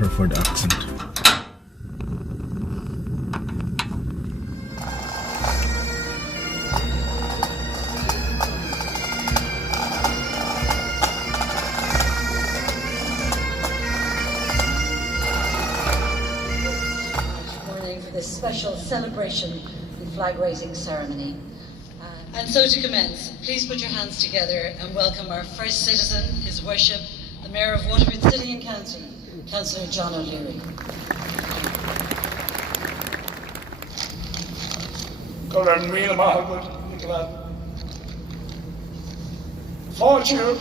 Waterford accent. This special celebration and flag raising ceremony. And so to commence, please put your hands together and welcome our first citizen, His Worship, the Mayor of Waterford City and County, Councillor John O'Leary.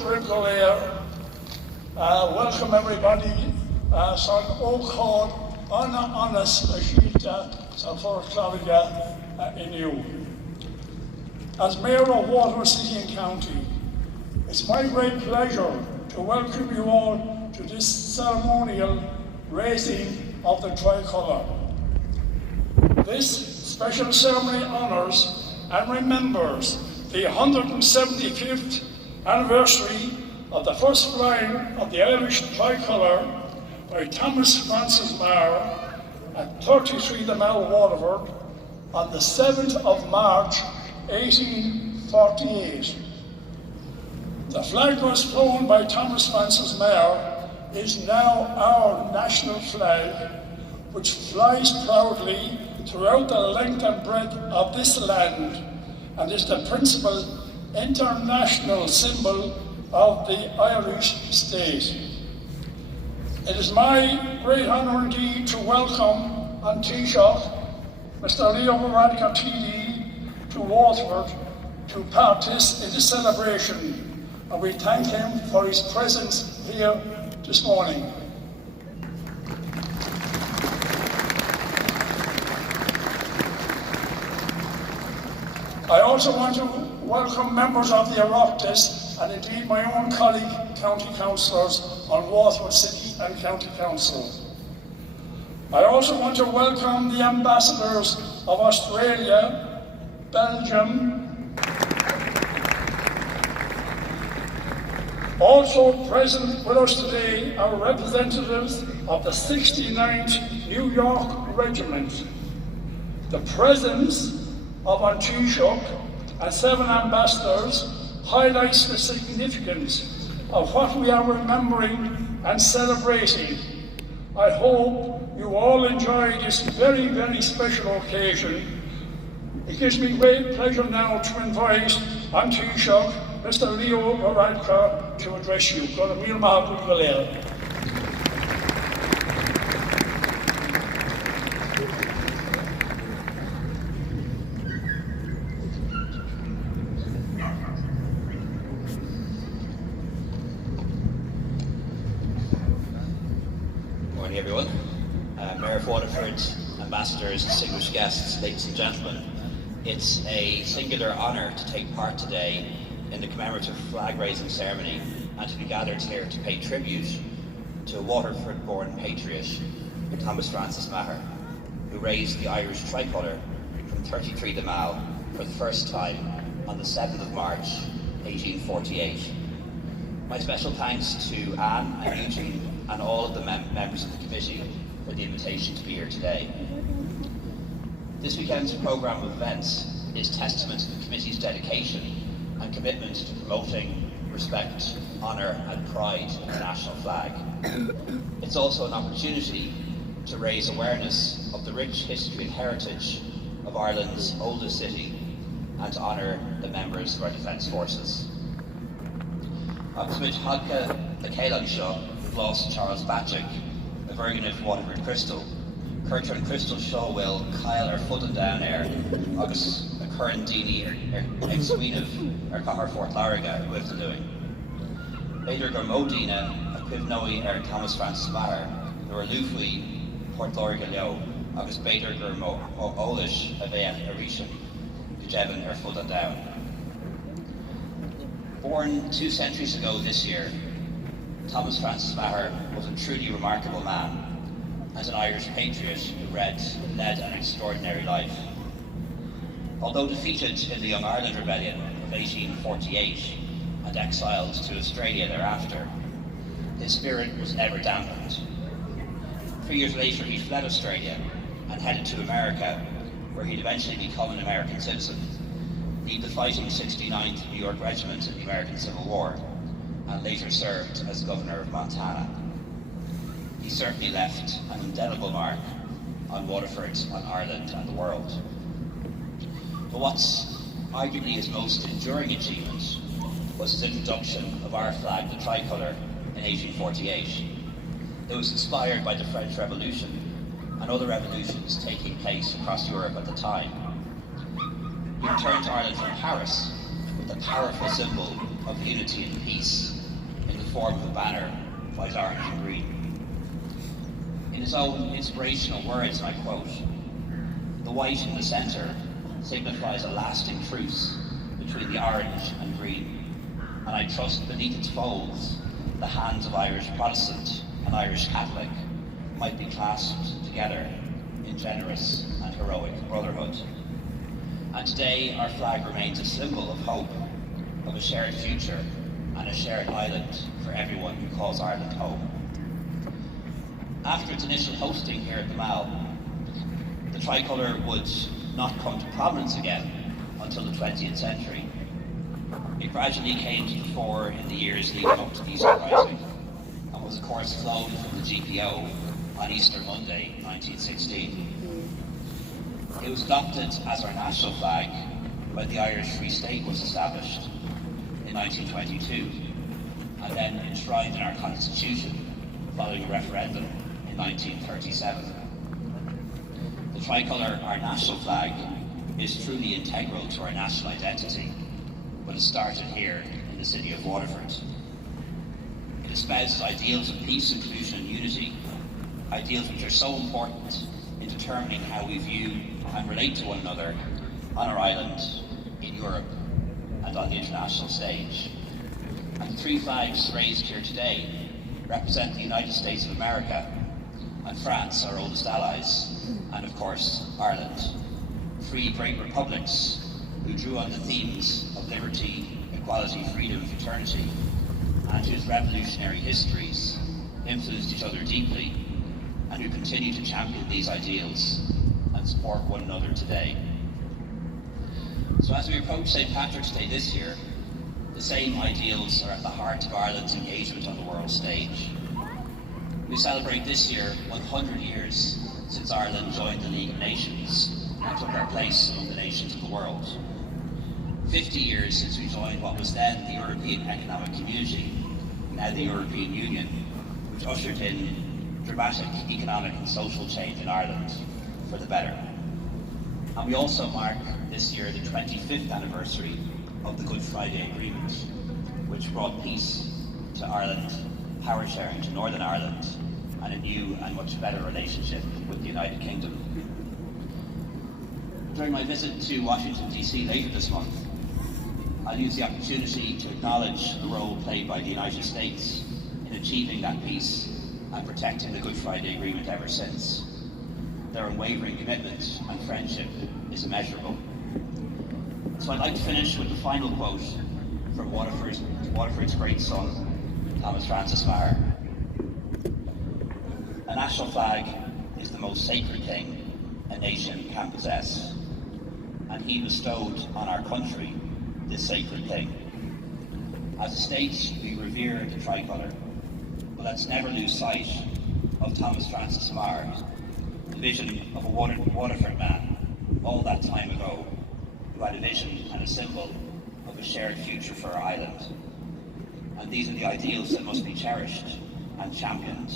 Tricolour, welcome everybody. Son O'Cod, honest Ashita, for Claudia in you. As Mayor of Waterford City and County, it's my great pleasure to welcome you all to this ceremonial raising of the Tricolour. This special ceremony honours and remembers the 175th anniversary of the first flying of the Irish Tricolour by Thomas Francis Maher at 33 the Mall, Waterford, on the 7th of March 1848. The flag was flown by Thomas Francis Maher is now our national flag, which flies proudly throughout the length and breadth of this land and is the principal international symbol of the Irish state. It is my great honour indeed to welcome on Taoiseach Mr. Leo Varadkar TD to Waterford to participate in the celebration, and we thank him for his presence here this morning. I also want to welcome members of the Oireachtas and indeed my own colleague county councillors on Waterford City and County Council. I also want to welcome the ambassadors of Australia, Belgium. Also present with us today are representatives of the 69th New York Regiment. The presence of our Taoiseach and 7 ambassadors highlights the significance of what we are remembering and celebrating. I hope you all enjoy this very, very special occasion. It gives me great pleasure now to invite our Taoiseach, Mr. Leo Varadkar, to address you. Morning everyone. Mayor of Waterford, ambassadors, distinguished guests, ladies and gentlemen. It's a singular honour to take part today in the commemorative flag raising ceremony and to be gathered here to pay tribute to a Waterford-born patriot, Thomas Francis Maher, who raised the Irish tricolour from 33 the Mall for the first time on the 7th of March 1848. My special thanks to Anne and Eugene and all of the members of the committee for the invitation to be here today. This weekend's programme of events is testament to the committee's dedication and commitment to promoting respect, honour and pride in the national flag. It's also an opportunity to raise awareness of the rich history and heritage of Ireland's oldest city and to honour the members of our Defence Forces. Oxmid Hadka, the Caelan Shaw, we've lost Charles Batchick, a Virgin of Waterford Crystal, Curtin and Crystal Shaw will Kyle ar Fudden down air, August a Curran Dini ex Sween of Cahar Fort Lariga, who have to doing. Bader Gormodina, a Quivnoi Thomas Francis Maher, who are Lufui, Port Lariga Leo, August Bader Gormo Olish, a Vean Arishan, Jevon ar Fudden down. Born 2 centuries ago this year, Thomas Francis Maher was a truly remarkable man and an Irish patriot who led an extraordinary life. Although defeated in the Young Ireland Rebellion of 1848 and exiled to Australia thereafter, his spirit was never dampened. 3 years later, he fled Australia and headed to America, where he'd eventually become an American citizen, lead the fighting 69th New York Regiment in the American Civil War, and later served as governor of Montana. He certainly left an indelible mark on Waterford, on Ireland and the world. But what's arguably his most enduring achievement was his introduction of our flag, the tricolour, in 1848. It was inspired by the French Revolution and other revolutions taking place across Europe at the time. He returned to Ireland from Paris with a powerful symbol of unity and peace in the form of a banner, white, orange and green. In his own inspirational words, and I quote, "The white in the centre signifies a lasting truce between the orange and green, and I trust beneath its folds the hands of Irish Protestant and Irish Catholic might be clasped together in generous and heroic brotherhood." And today our flag remains a symbol of hope, of a shared future and a shared island for everyone who calls Ireland home. After its initial hosting here at the Mall, the tricolour would not come to prominence again until the 20th century. It gradually came to the fore in the years leading up to the Easter Rising, and was of course flown from the GPO on Easter Monday, 1916. It was adopted as our national flag when the Irish Free State was established in 1922, and then enshrined in our Constitution following a referendum in 1937. The tricolour, our national flag, is truly integral to our national identity, but it started here in the city of Waterford. It espouses ideals of peace, inclusion and unity, ideals which are so important in determining how we view and relate to one another on our island, in Europe and on the international stage. And the three flags raised here today represent the United States of America and France, our oldest allies, and of course Ireland. Three great republics who drew on the themes of liberty, equality, freedom, fraternity, and whose revolutionary histories influenced each other deeply, and who continue to champion these ideals and support one another today. So as we approach St. Patrick's Day this year, the same ideals are at the heart of Ireland's engagement on the world stage. We celebrate this year 100 years since Ireland joined the League of Nations and took our place among the nations of the world. 50 years since we joined what was then the European Economic Community, now the European Union, which ushered in dramatic economic and social change in Ireland for the better. And we also mark this year the 25th anniversary of the Good Friday Agreement, which brought peace to Ireland, power sharing to Northern Ireland, and a new and much better relationship with the United Kingdom. During my visit to Washington, D.C. later this month, I'll use the opportunity to acknowledge the role played by the United States in achieving that peace and protecting the Good Friday Agreement ever since. Their unwavering commitment and friendship is immeasurable. So I'd like to finish with the final quote from Waterford's great son, Thomas Francis Meagher. "A national flag is the most sacred thing a nation can possess, and he bestowed on our country this sacred thing. As a state, we revere the tricolour, but let's never lose sight of Thomas Francis Meagher, the vision of a Waterford man all that time ago, who had a vision and a symbol of a shared future for our island. And these are the ideals that must be cherished and championed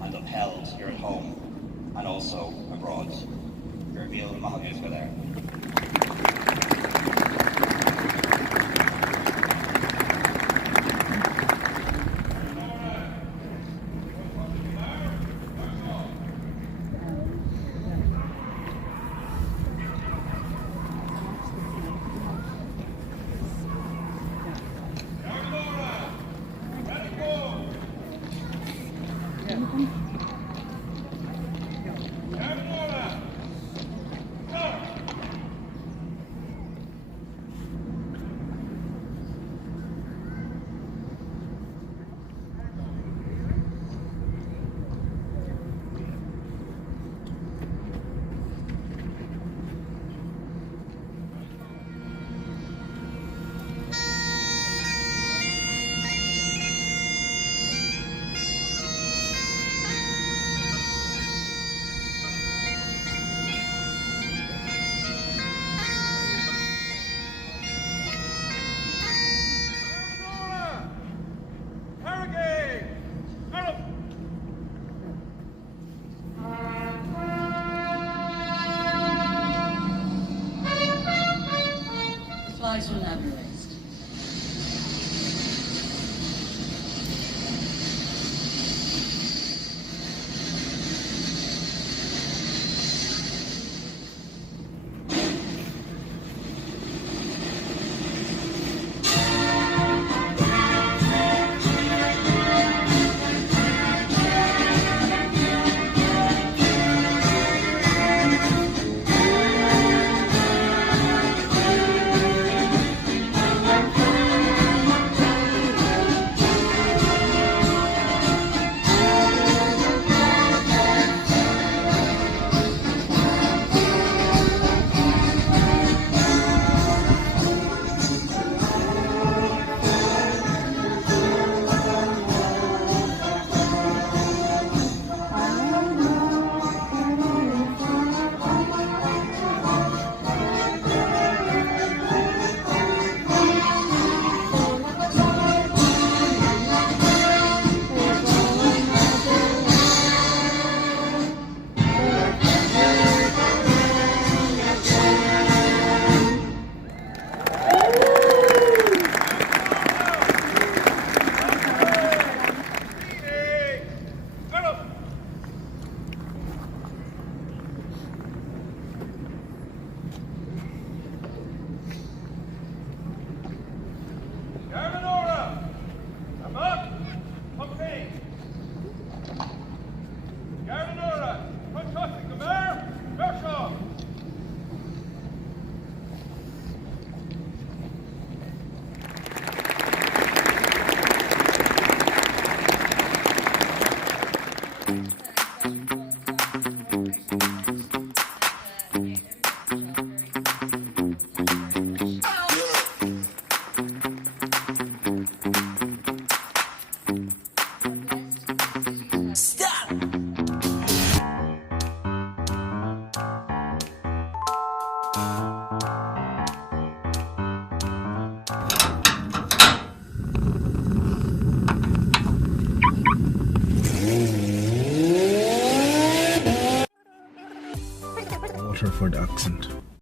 and upheld here at home and also abroad." Gurbiel Mahagifka there. Waterford accent.